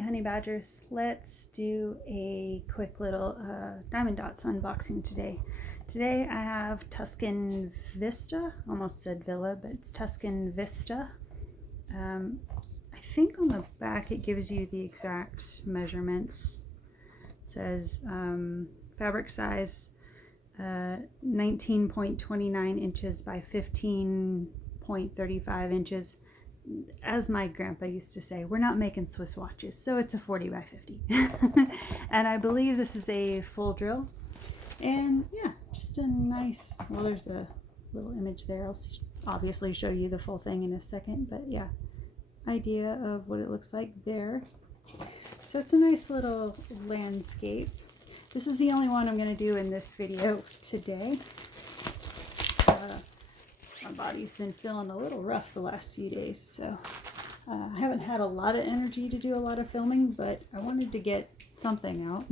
honey badgers, let's do a quick little Diamond Dotz unboxing today. Today I have TUSCAN VISTA, almost said Villa, but it's TUSCAN VISTA. I think on the back it gives you the exact measurements. It says fabric size 19.29 inches by 15.35 inches. As my grandpa used to say, we're not making Swiss watches, so it's a 40 by 50. And I believe this is a full drill. And yeah, just a nice, well, there's a little image there. I'll obviously show you the full thing in a second, but yeah, idea of what it looks like there. So it's a nice little landscape. This is the only one I'm going to do in this video today. My body's been feeling a little rough the last few days, so I haven't had a lot of energy to do a lot of filming, but I wanted to get something out.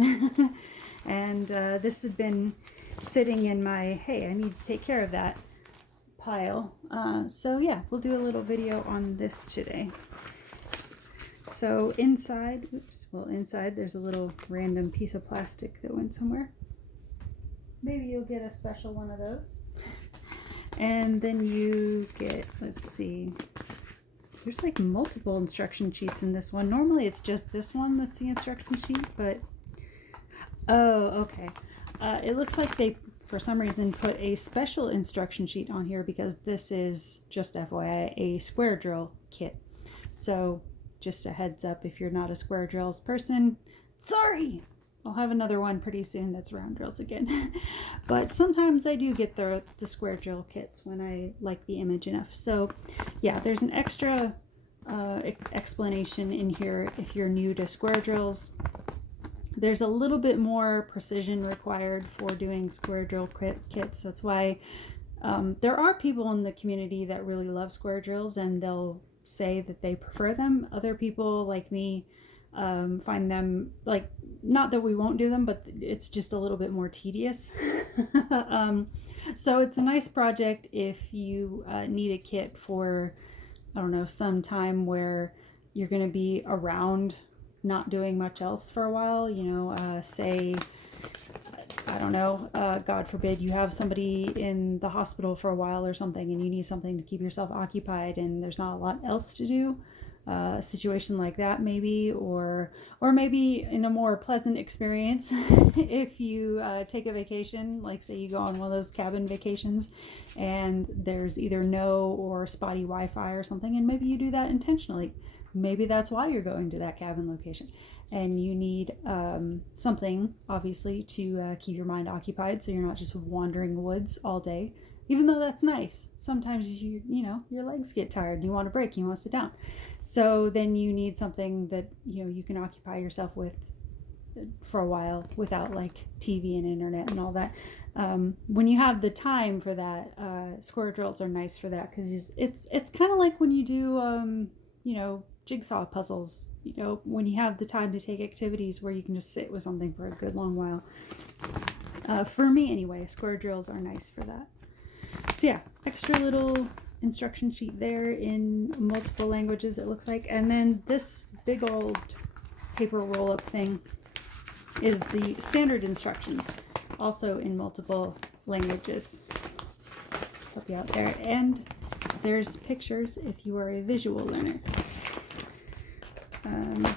And this had been sitting in my, hey, I need to take care of that pile. So yeah, we'll do a little video on this today. So inside, inside there's a little random piece of plastic that went somewhere. Maybe you'll get a special one of those. And then you get, let's see, there's like multiple instruction sheets in this one. Normally it's just this one that's the instruction sheet, but, oh, okay. It looks like they, for some reason, put a special instruction sheet on here because this is, just FYI, a square drill kit. So just a heads up if you're not a square drills person, sorry! I'll have another one pretty soon that's round drills again. But sometimes I do get the square drill kits when I like the image enough. So yeah, there's an extra explanation in here if you're new to square drills. There's a little bit more precision required for doing square drill kits. That's why there are people in the community that really love square drills and they'll say that they prefer them. Other people like me find them, like, not that we won't do them, but it's just a little bit more tedious. So it's a nice project if you need a kit for, I don't know, some time where you're going to be around not doing much else for a while, you know, say, I don't know, God forbid you have somebody in the hospital for a while or something and you need something to keep yourself occupied and there's not a lot else to do. A situation like that maybe, or maybe in a more pleasant experience if you take a vacation, like say you go on one of those cabin vacations and there's either no or spotty Wi-Fi or something, and maybe you do that intentionally. Maybe that's why you're going to that cabin location and you need something obviously to keep your mind occupied so you're not just wandering woods all day. Even though that's nice, sometimes you know, your legs get tired, you want a break, you want to sit down. So then you need something that, you know, you can occupy yourself with for a while without like TV and internet and all that. When you have the time for that, square drills are nice for that because it's kind of like when you do, you know, jigsaw puzzles, you know, when you have the time to take activities where you can just sit with something for a good long while. For me anyway, square drills are nice for that. So yeah, extra little instruction sheet there in multiple languages it looks like. And then this big old paper roll-up thing is the standard instructions, also in multiple languages. Help you out there. And there's pictures if you are a visual learner.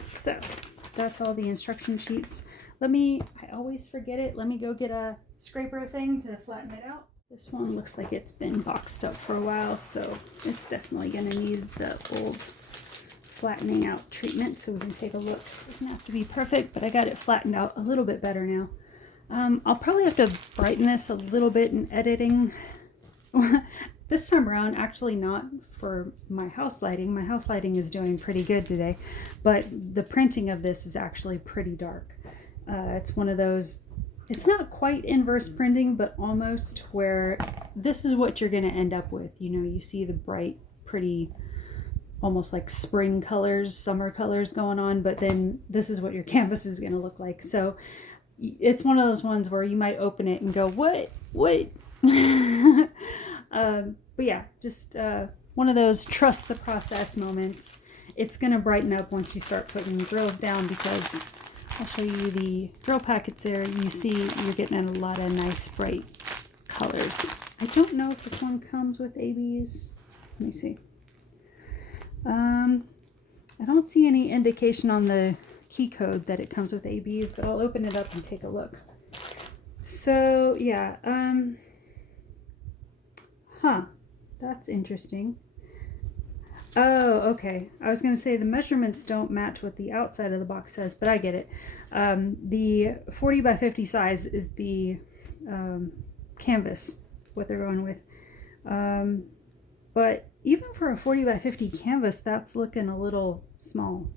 So that's all the instruction sheets. I always forget it. Let me go get a scraper thing to flatten it out. This one looks like it's been boxed up for a while, so it's definitely going to need the old flattening out treatment, so we can take a look. It doesn't have to be perfect, but I got it flattened out a little bit better now. I'll probably have to brighten this a little bit in editing. This time around, actually not for my house lighting. My house lighting is doing pretty good today, but the printing of this is actually pretty dark. It's one of those, it's not quite inverse printing, but almost, where this is what you're going to end up with. You know, you see the bright, pretty, almost like spring colors, summer colors going on, but then this is what your canvas is going to look like. So it's one of those ones where you might open it and go, what? But yeah, just one of those trust the process moments. it's going to brighten up once you start putting the grills down, because I'll show you the grill packets there. You see you're getting a lot of nice bright colors. I don't know if this one comes with ABs. Let me see. I don't see any indication on the key code that it comes with ABs, but I'll open it up and take a look. So yeah, that's interesting. Oh, okay. I was going to say the measurements don't match what the outside of the box says, but I get it. The 40 by 50 size is the canvas, what they're going with. But even for a 40 by 50 canvas, that's looking a little small.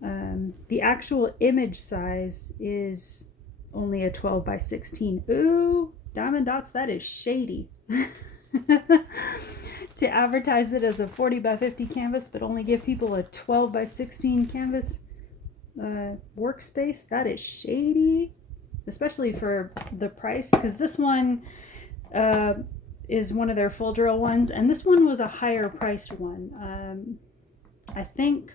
The actual image size is only a 12 by 16. Ooh, Diamond Dotz, that is shady. To advertise it as a 40 by 50 canvas, but only give people a 12 by 16 canvas workspace, that is shady. Especially for the price, because this one is one of their full drill ones, and this one was a higher priced one. I think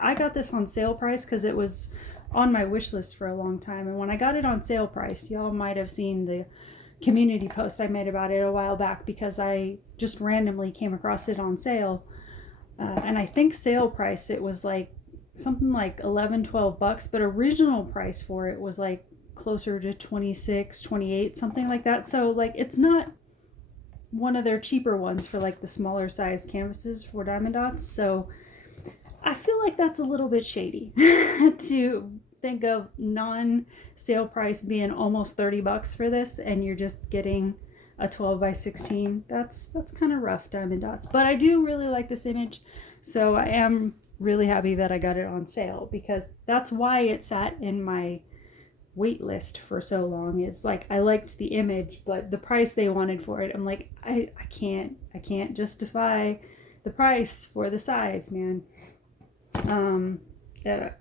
I got this on sale price because it was on my wish list for a long time, and when I got it on sale price, y'all might have seen the community post I made about it a while back, because I just randomly came across it on sale, and I think sale price it was like something like 11-12 bucks, but original price for it was like closer to 26-28, something like that. So like it's not one of their cheaper ones for like the smaller size canvases for Diamond Dotz. So I feel like that's a little bit shady to think of non-sale price being almost 30 bucks for this, and you're just getting a 12 by 16. That's kind of rough, Diamond Dotz. But I do really like this image, so I am really happy that I got it on sale, because that's why it sat in my wait list for so long. Is like I liked the image, but the price they wanted for it, I'm like, I can't justify the price for the size, man.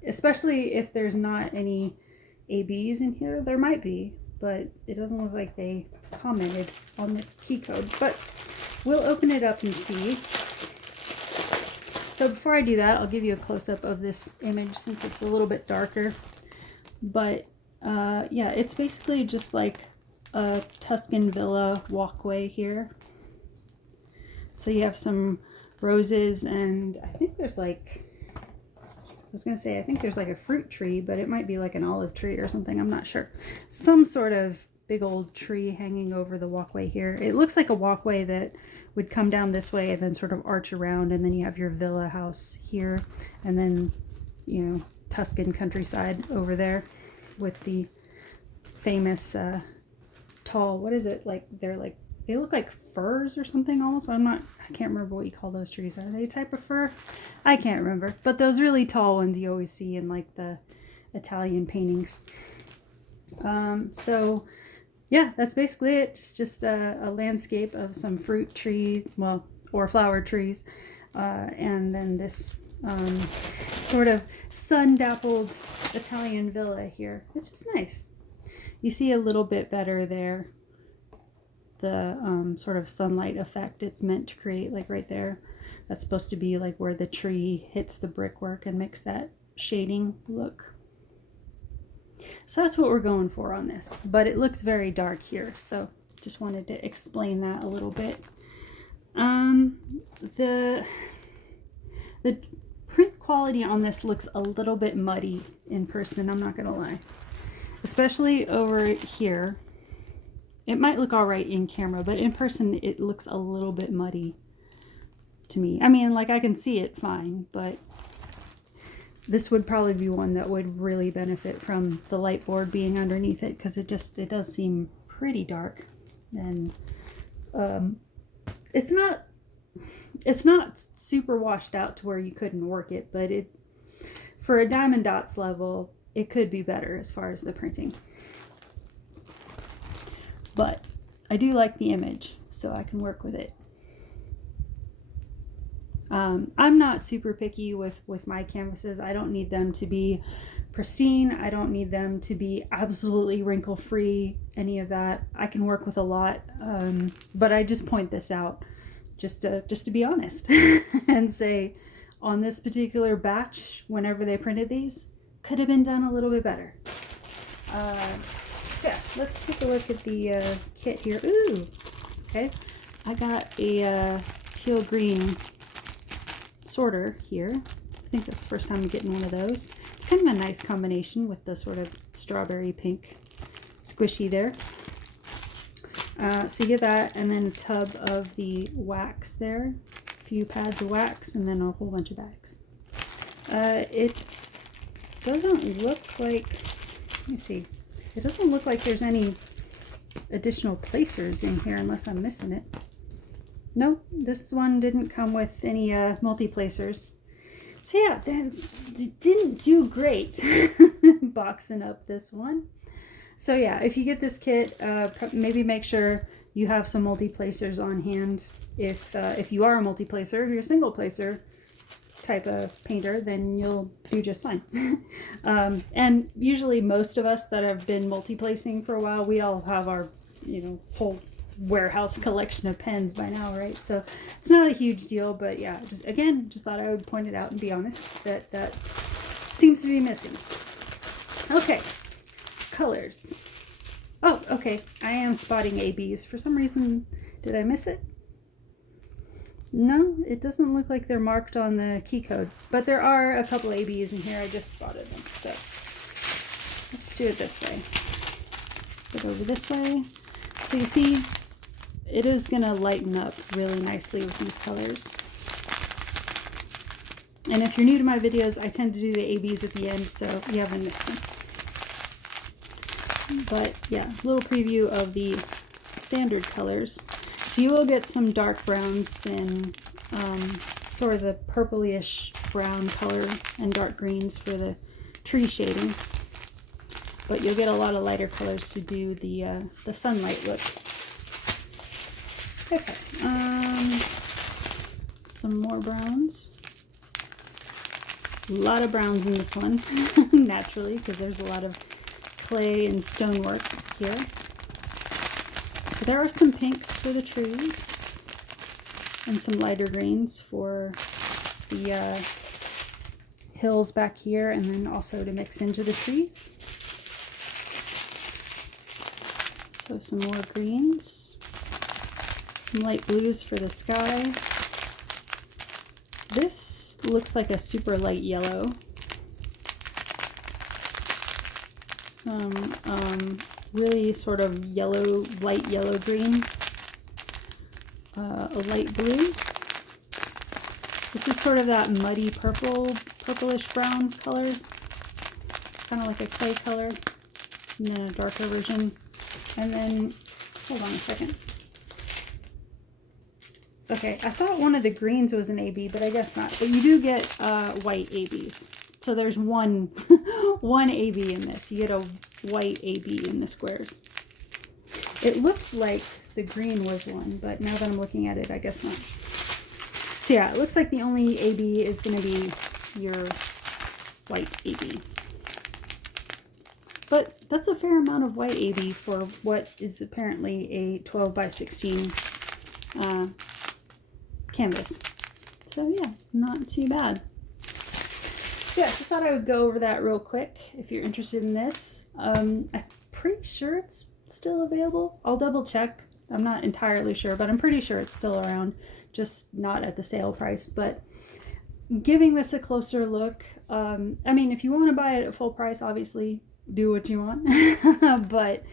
Especially if there's not any ABs in here. There might be, but it doesn't look like they commented on the key code. But we'll open it up and see. So before I do that, I'll give you a close-up of this image since it's a little bit darker. But yeah, it's basically just like a Tuscan villa walkway here. So you have some roses, and I think there's like, I was gonna say, I think there's like a fruit tree, but it might be like an olive tree or something, I'm not sure. Some sort of big old tree hanging over the walkway here. It looks like a walkway that would come down this way and then sort of arch around, and then you have your villa house here, and then, you know, Tuscan countryside over there with the famous tall, what is it, like they're like, they look like firs or something almost. I can't remember what you call those trees. Are they a type of fir? I can't remember. But those really tall ones you always see in like the Italian paintings. So yeah, that's basically it. It's just a landscape of some fruit trees, well, or flower trees. And then this sort of sun-dappled Italian villa here. It's just nice. You see a little bit better there the sort of sunlight effect it's meant to create, like right there. That's supposed to be like where the tree hits the brickwork and makes that shading look. So that's what we're going for on this, but it looks very dark here, so just wanted to explain that a little bit. The print quality on this looks a little bit muddy in person, I'm not gonna lie, especially over here. It might look all right in camera, but in person it looks a little bit muddy to me. I mean, like I can see it fine, but this would probably be one that would really benefit from the light board being underneath it, because it does seem pretty dark. And it's not super washed out to where you couldn't work it, but it, for a Diamond Dotz level, it could be better as far as the printing. But I do like the image, so I can work with it. I'm not super picky with my canvases. I don't need them to be pristine. I don't need them to be absolutely wrinkle-free, any of that. I can work with a lot, but I just point this out just to be honest and say on this particular batch, whenever they printed these, could have been done a little bit better. Yeah, let's take a look at the kit here. Ooh, okay. I got a teal green sorter here. I think that's the first time I'm getting one of those. It's kind of a nice combination with the sort of strawberry pink squishy there. So you get that, and then a tub of the wax there, a few pads of wax, and then a whole bunch of bags. It doesn't look like, let me see, it doesn't look like there's any additional placers in here unless I'm missing it. No, this one didn't come with any multi-placers. So yeah, that didn't do great boxing up this one. So yeah, if you get this kit, maybe make sure you have some multi-placers on hand. If you are a multi-placer, if you're a single placer type of painter, then you'll do just fine. And usually most of us that have been multi-placing for a while, we all have our, whole warehouse collection of pens by now, right? So it's not a huge deal, but yeah, just thought I would point it out and be honest that seems to be missing. Okay. Colors. Oh, okay. I am spotting ABs. For some reason, did I miss it? No, it doesn't look like they're marked on the key code, but there are a couple ABs in here. I just spotted them. So let's do it this way. Go over this way. So you see, it is going to lighten up really nicely with these colors. And if you're new to my videos, I tend to do the ABs at the end, so you haven't missed them. But yeah, a little preview of the standard colors. So you will get some dark browns and sort of the purplish brown color and dark greens for the tree shading. But you'll get a lot of lighter colors to do the sunlight look. Okay, some more browns. A lot of browns in this one, naturally, because there's a lot of clay and stonework here. But there are some pinks for the trees and some lighter greens for the hills back here, and then also to mix into the trees. So some more greens, some light blues for the sky. This looks like a super light yellow. Some really sort of yellow, light yellow green, a light blue. This is sort of that muddy purplish brown color, kind of like a clay color, and then a darker version. And then, hold on a second. Okay, I thought one of the greens was an AB, but I guess not. But you do get white ABs. So there's one AB in this. You get a white AB in the squares. It looks like the green was one, but now that I'm looking at it, I guess not. So yeah, it looks like the only AB is going to be your white AB. But that's a fair amount of white AB for what is apparently a 12 by 16 canvas. So yeah, not too bad. Yeah, I just thought I would go over that real quick if you're interested in this. I'm pretty sure it's still available. I'll double check. I'm not entirely sure, but I'm pretty sure it's still around, just not at the sale price. But giving this a closer look, I mean, if you want to buy it at full price, obviously do what you want. But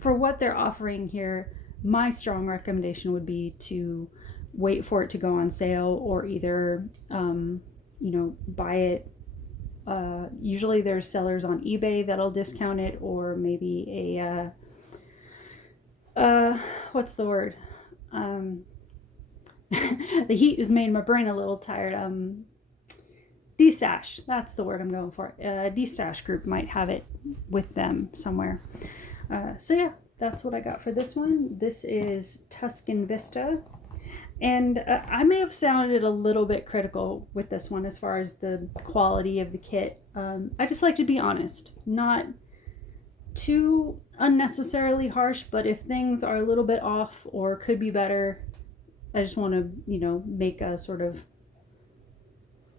for what they're offering here, my strong recommendation would be to wait for it to go on sale, or either, buy it. Usually there's sellers on eBay that'll discount it, or maybe what's the word? The heat has made my brain a little tired. D-Stash, that's the word I'm going for. D-Stash group might have it with them somewhere. So yeah, that's what I got for this one. This is TUSCAN VISTA. And I may have sounded a little bit critical with this one as far as the quality of the kit. I just like to be honest, not too unnecessarily harsh, but if things are a little bit off or could be better, I just want to, make a sort of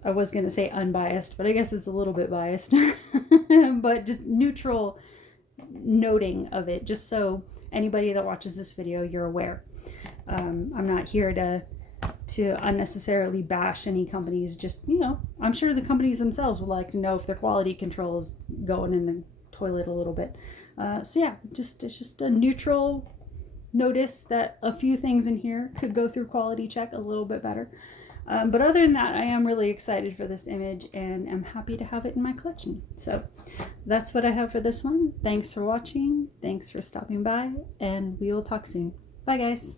I was going to say unbiased, but I guess it's a little bit biased, but just neutral noting of it, just so anybody that watches this video, you're aware. I'm not here to unnecessarily bash any companies. Just, you know, I'm sure the companies themselves would like to know if their quality control is going in the toilet a little bit. So yeah, it's just a neutral notice that a few things in here could go through quality check a little bit better. But other than that, I am really excited for this image and I'm happy to have it in my collection. So that's what I have for this one. Thanks for watching. Thanks for stopping by, and we will talk soon. Bye guys.